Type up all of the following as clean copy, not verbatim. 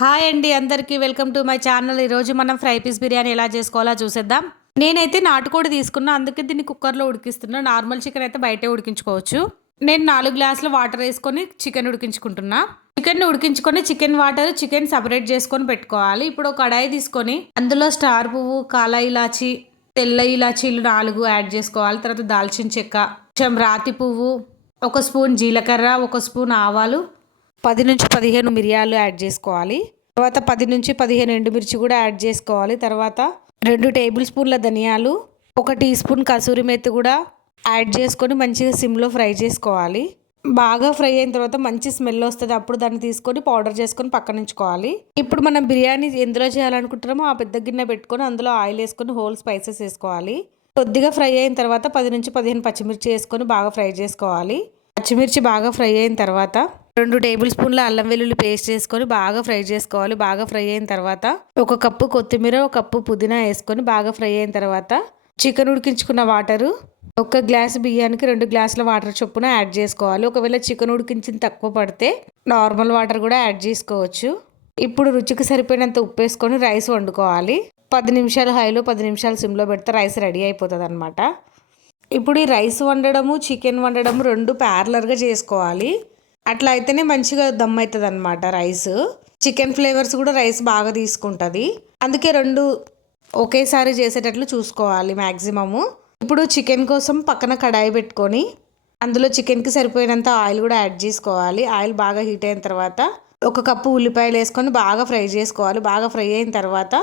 Hi అండి అందరికీ welcome to my channel. ఈరోజు మనం ఫ్రై పీస్ బిర్యానీ ఎలా చేసుకోవాలో చూసేద్దాం. నేనైతే నాటుకోడి తీసుకున్నా, అందుకే దీన్ని కుక్కర్లో ఉడికిస్తున్నా. నార్మల్ చికెన్ అయితే బయటే ఉడికించుకోవచ్చు. నేను 4 గ్లాసుల వాటర్ వేసుకొని చికెన్ ఉడికించుకుంటున్నా. చికెన్ ఉడికించుకొని చికెన్ సపరేట్ చేసుకొని పెట్టుకోవాలి. ఇప్పుడు ఒక కడాయి తీసుకొని అందులో స్టార్ పువ్వు, కాలా ఇలాచి, తెల్ల ఇలాచీలు 4 యాడ్ చేసుకోవాలి. తర్వాత దాల్చిన చెక్క, కొంచెం రాతి పువ్వు, 1 స్పూన్ జీలకర్ర, 1 స్పూన్ ఆవాలు, 10 నుంచి 15 మిరియాలు యాడ్ చేసుకోవాలి. తర్వాత 10 నుంచి 15 ఎండుమిర్చి కూడా యాడ్ చేసుకోవాలి. తర్వాత 2 టేబుల్ స్పూన్ల ధనియాలు, 1 టీ స్పూన్ కసూరి మెత్తి కూడా యాడ్ చేసుకొని మంచిగా సిమ్లో ఫ్రై చేసుకోవాలి. బాగా ఫ్రై అయిన తర్వాత మంచి స్మెల్ వస్తుంది. అప్పుడు దాన్ని తీసుకొని పౌడర్ చేసుకొని పక్కన ఉంచుకోవాలి. ఇప్పుడు మనం బిర్యానీ ఎందులో చేయాలనుకుంటున్నామో ఆ పెద్ద గిన్నె పెట్టుకొని అందులో ఆయిల్ వేసుకొని హోల్ స్పైసెస్ వేసుకోవాలి. కొద్దిగా ఫ్రై అయిన తర్వాత 10 నుంచి 15 పచ్చిమిర్చి వేసుకొని బాగా ఫ్రై చేసుకోవాలి. పచ్చిమిర్చి బాగా ఫ్రై అయిన తర్వాత 2 టేబుల్ స్పూన్ల అల్లం వెల్లుల్లి పేస్ట్ వేసుకొని బాగా ఫ్రై చేసుకోవాలి. బాగా ఫ్రై అయిన తర్వాత 1 కప్పు కొత్తిమీర, 1 కప్పు పుదీనా వేసుకొని బాగా ఫ్రై అయిన తర్వాత చికెన్ ఉడికించుకున్న వాటరు, 1 గ్లాసు బియ్యానికి 2 గ్లాసుల వాటర్ చొప్పున యాడ్ చేసుకోవాలి. ఒకవేళ చికెన్ ఉడికించిన తక్కువ పడితే నార్మల్ వాటర్ కూడా యాడ్ చేసుకోవచ్చు. ఇప్పుడు రుచికి సరిపోయినంత ఉప్పు వేసుకొని రైస్ వండుకోవాలి. 10 నిమిషాలు హైలో 10 నిమిషాలు సిమ్లో పెడితే రైస్ రెడీ అయిపోతుంది అనమాట. ఇప్పుడు ఈ రైస్ వండడము, చికెన్ వండడము 2 ప్యారలర్గా చేసుకోవాలి. అట్లా అయితేనే మంచిగా దమ్ అవుతుంది అనమాట. రైస్ చికెన్ ఫ్లేవర్స్ కూడా రైస్ బాగా తీసుకుంటుంది. అందుకే 2 ఒకేసారి చేసేటట్లు చూసుకోవాలి మ్యాక్సిమము. ఇప్పుడు చికెన్ కోసం పక్కన కడాయి పెట్టుకొని అందులో చికెన్కి సరిపోయినంత ఆయిల్ కూడా యాడ్ చేసుకోవాలి. ఆయిల్ బాగా హీట్ అయిన తర్వాత 1 కప్పు ఉల్లిపాయలు వేసుకొని బాగా ఫ్రై చేసుకోవాలి. బాగా ఫ్రై అయిన తర్వాత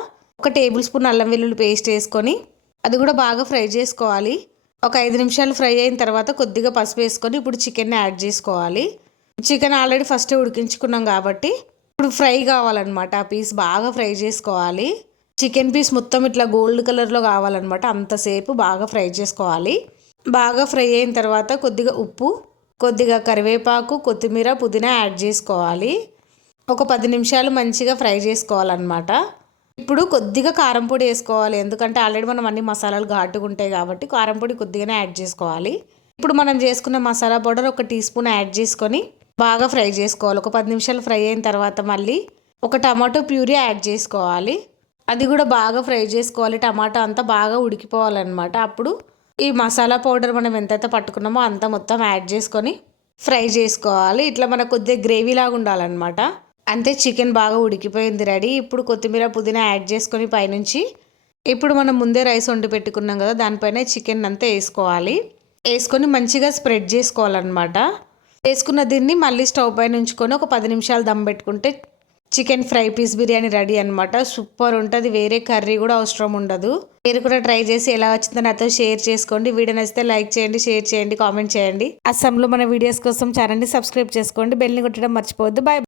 1 టేబుల్ స్పూన్ అల్లం వెల్లుల్లి పేస్ట్ వేసుకొని అది కూడా బాగా ఫ్రై చేసుకోవాలి. ఒక 5 నిమిషాలు ఫ్రై అయిన తర్వాత కొద్దిగా పసుపు వేసుకొని ఇప్పుడు చికెన్ని యాడ్ చేసుకోవాలి. చికెన్ ఆల్రెడీ ఫస్ట్ ఉడికించుకున్నాం కాబట్టి ఇప్పుడు ఫ్రై కావాలన్నమాట. ఆ పీస్ బాగా ఫ్రై చేసుకోవాలి. చికెన్ పీస్ మొత్తం ఇట్లా గోల్డ్ కలర్లో కావాలన్నమాట. అంతసేపు బాగా ఫ్రై చేసుకోవాలి. బాగా ఫ్రై అయిన తర్వాత కొద్దిగా ఉప్పు, కొద్దిగా కరివేపాకు, కొత్తిమీర, పుదీనా యాడ్ చేసుకోవాలి. ఒక 10 నిమిషాలు మంచిగా ఫ్రై చేసుకోవాలన్నమాట. ఇప్పుడు కొద్దిగా కారం పొడి వేసుకోవాలి. ఎందుకంటే ఆల్రెడీ మనం అన్ని మసాలాలు ఘాటుగా ఉంటాయి కాబట్టి కారం పొడి కొద్దిగానే యాడ్ చేసుకోవాలి. ఇప్పుడు మనం చేసుకున్న masala powder 1 teaspoon add చేసుకొని బాగా ఫ్రై చేసుకోవాలి. ఒక 10 నిమిషాలు ఫ్రై అయిన తర్వాత మళ్ళీ 1 టమాటో ప్యూరీ యాడ్ చేసుకోవాలి. అది కూడా బాగా ఫ్రై చేసుకోవాలి. టమాటా అంతా బాగా ఉడికిపోవాలన్నమాట. అప్పుడు ఈ మసాలా పౌడర్ మనం ఎంతైతే పట్టుకున్నామో అంతా మొత్తం యాడ్ చేసుకొని ఫ్రై చేసుకోవాలి. ఇట్లా మనకు కొద్దిగా గ్రేవీ లాగా ఉండాలన్నమాట. అంతే, చికెన్ బాగా ఉడికిపోయింది, రెడీ. ఇప్పుడు కొత్తిమీర, పుదీనా యాడ్ చేసుకొని పైనుంచి ఇప్పుడు మనం ముందే రైస్ వండి పెట్టుకున్నాం కదా, దానిపైన చికెన్ అంతా వేసుకోవాలి. వేసుకొని మంచిగా స్ప్రెడ్ చేసుకోవాలన్నమాట. వేసుకున్న దీన్ని మళ్ళీ స్టవ్ పైన ఉంచుకొని ఒక 10 నిమిషాలు దమ్ పెట్టుకుంటే chicken fry piece biryani ready అనమాట. సూపర్ ఉంటుంది. వేరే కర్రీ కూడా అవసరం ఉండదు. మీరు కూడా ట్రై చేసి ఎలా వచ్చిందో నాతో షేర్ చేసుకోండి. వీడియో నచ్చితే లైక్ చేయండి, షేర్ చేయండి, కామెంట్ చేయండి. అస్సాంలో మన వీడియోస్ కోసం ఛానల్ని సబ్స్క్రైబ్ చేసుకోండి. బెల్ని కొట్టడం మర్చిపోవద్దు. బాయ్.